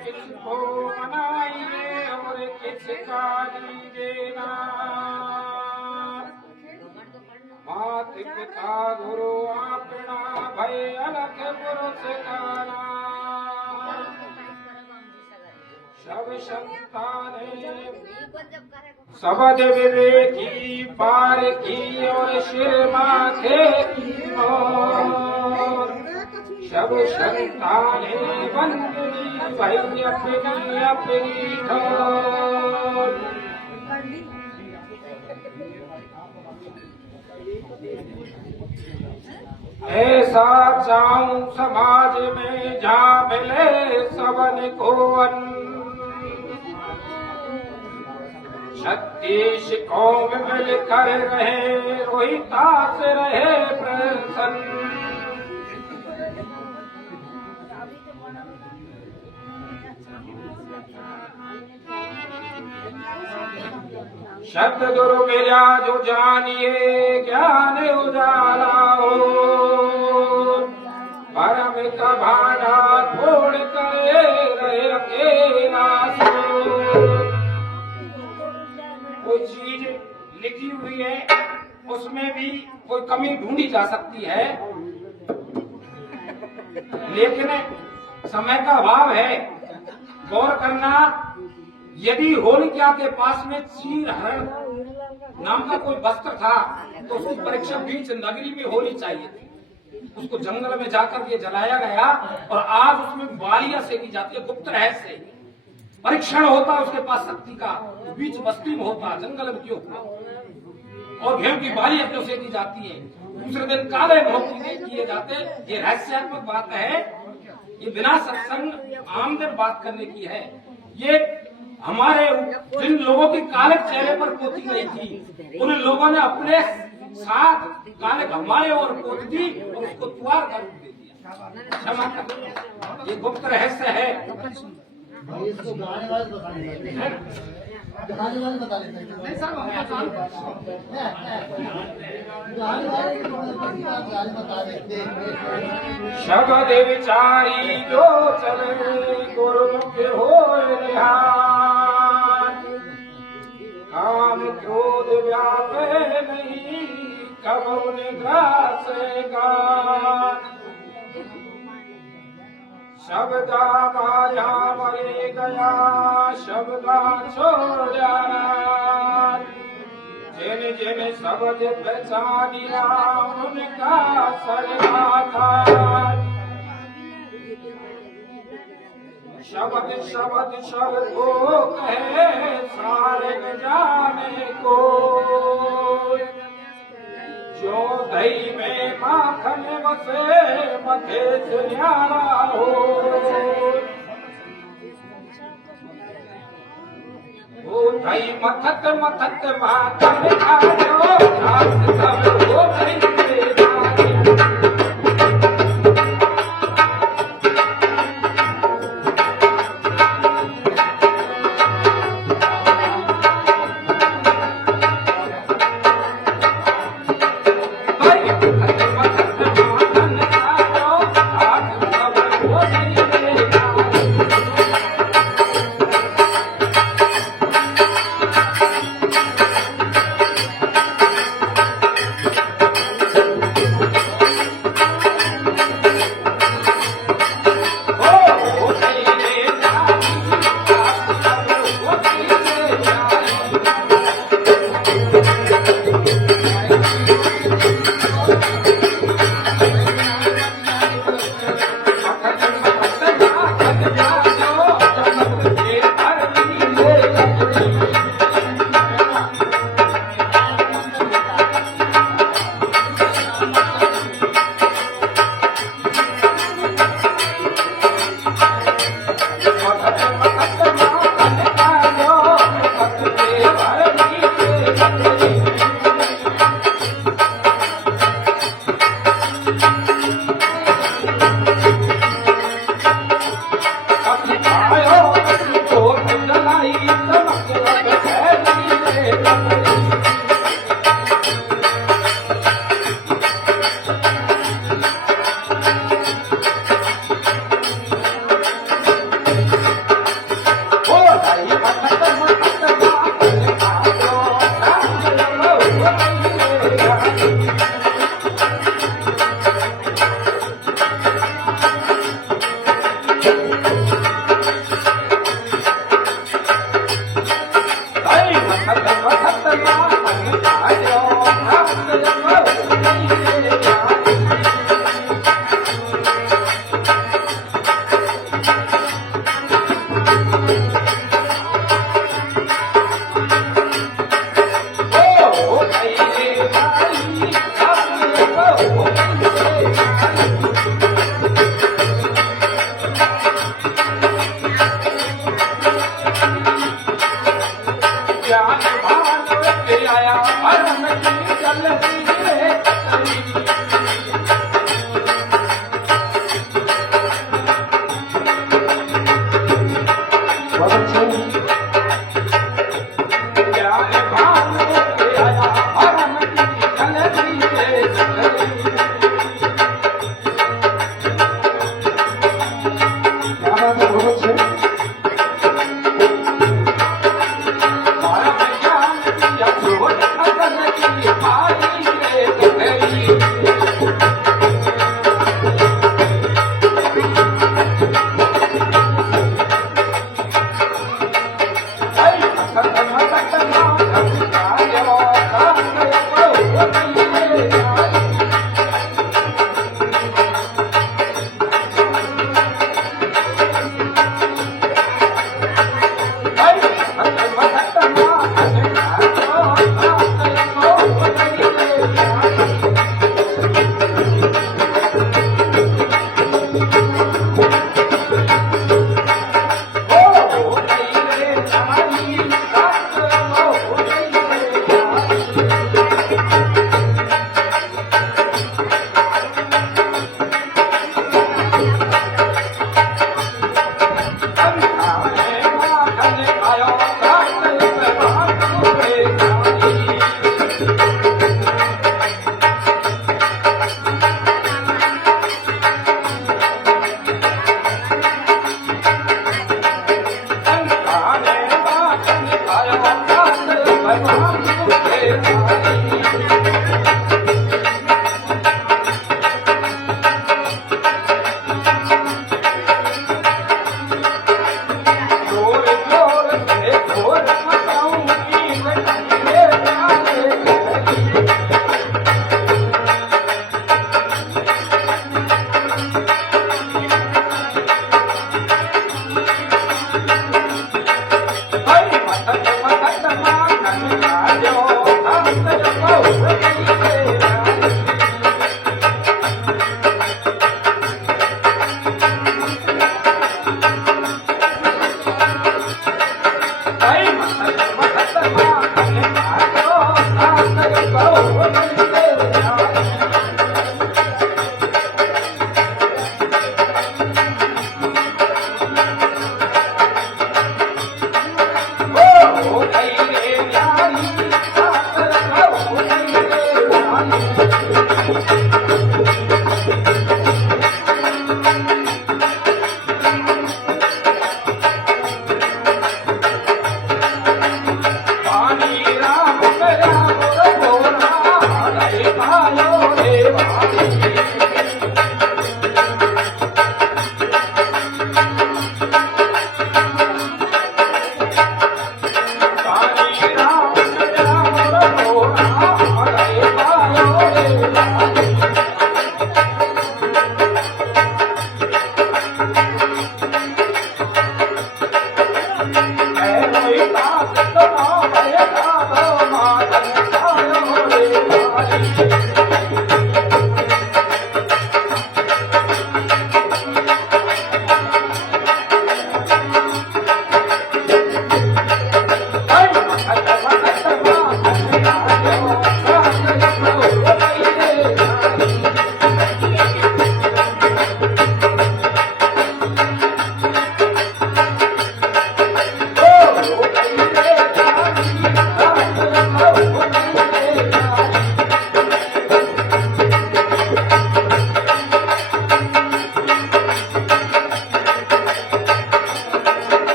किसको मनाइए और किसका दीजेना। मात पिता गुरु आपना भय अलग पुरुष काना। सब संताने सबद विवेकी पार की और शिर माथे की मोर। सब संताने बंदनी भई अपनी अपनी ठोर। ऐसा चाहूं समाज में जा मिले सबन को अन्न। छत्तीस कौम मिलकर रहे रोहिता से रहे प्रसन्न। शब्द गुरु मेरा जो जानिए ज्ञान उजाला हो। परम का भाड़ा छोड़ करे रहे अकेला सो। कोई चीज लिखी हुई है उसमें भी कोई कमी ढूंढी जा सकती है, लेकिन समय का अभाव है। गौर करना, यदि होलिका के पास में चीर हरण नाम का कोई वस्त्र था तो उसकी परीक्षा बीच नगरी में होनी चाहिए थी। उसको जंगल में जाकर ये जलाया गया और आज उसमें बालियां सेकी जाती है। गुप्त रहस्य परीक्षण होता उसके पास शक्ति का, बीच बस्ती में होता, जंगल में क्यों होता। और गेहूं की बालियां क्यों सेकी जाती है, दूसरे दिन काले भोग किए जाते। ये रहस्यात्मक बात है, ये बिना सत्संग आमदन बात करने की है। ये हमारे जिन लोगों की कालिक चेहरे पर पोती गई थी, उन लोगों ने अपने साथ कालिक हमारे और पोत दी और उसको द्वार कर दे दिया। क्षमा कर, ये गुप्त रहस्य है। इसको गाने वाले बता देते हैं, गाने वाले बता देते हैं। गाने वाले बता देते हैं। शब्द विचारी जो चले गुरुमुख हो निहार। काम क्रोध व्यापे नहीं कब निद्रा से गान। शब्दा माया मरे गया शब्दा छोड़ जाना। जिन जिन शब्द पहचानिया उनका सर्वाधार। शब्द शब्द शब्द को कहे सारे न जाने को। जो दही में माखन बसे मथे से न्यारा हो। वो दही मथत मथत माखन खाओ सास सब हो दही से जाए। ओ भाई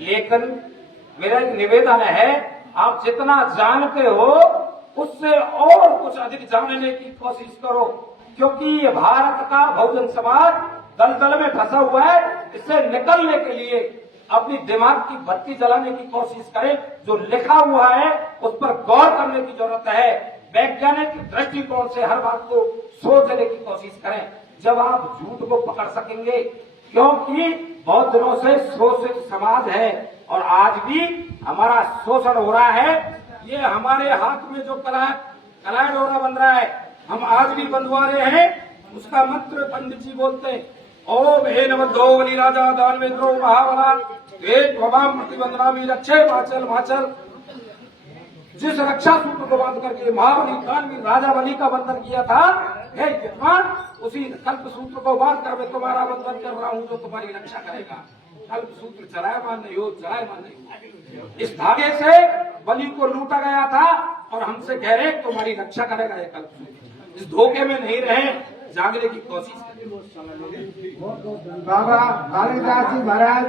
लेकिन मेरा एक निवेदन है, आप जितना जानते हो उससे और कुछ अधिक जानने की कोशिश करो, क्योंकि ये भारत का बहुजन समाज दलदल में फंसा हुआ है। इससे निकलने के लिए अपनी दिमाग की बत्ती जलाने की कोशिश करें। जो लिखा हुआ है उस पर गौर करने की जरूरत है। वैज्ञानिक दृष्टिकोण से हर बात को सोचने की कोशिश करें, जब आप झूठ को पकड़ सकेंगे। क्योंकि बहुत दिनों से शोषित समाज है और आज भी हमारा शोषण हो रहा है। ये हमारे हाथ में जो कलाय डोरा बन रहा है, हम आज भी बंधवा रहे हैं। उसका मंत्र पंडित जी बोलते हैं, ओम हे नमो बलि राजा दानवेंद्रो महाबला हे त्वमाम प्रतिबंधनामि रक्षे माचल माचल। जिस रक्षा सूत्र को बांध करके महाबली दानवीर राजा बलि का बंधन किया था, हे यजमान, उसी कल्प सूत्र को बांध कर मैं तुम्हारा बंधन कर रहा हूं जो तुम्हारी रक्षा करेगा। कल्प सूत्र चलायमान नहीं हो, चलायमान नहीं हो। इस धागे से बलि को लूटा गया था और हमसे कह रहे तुम्हारी रक्षा करेगा ये कल्प सूत्र। इस धोखे में नहीं रहे, जागने की कोशिश करें। बाबा कालिदास जी महाराज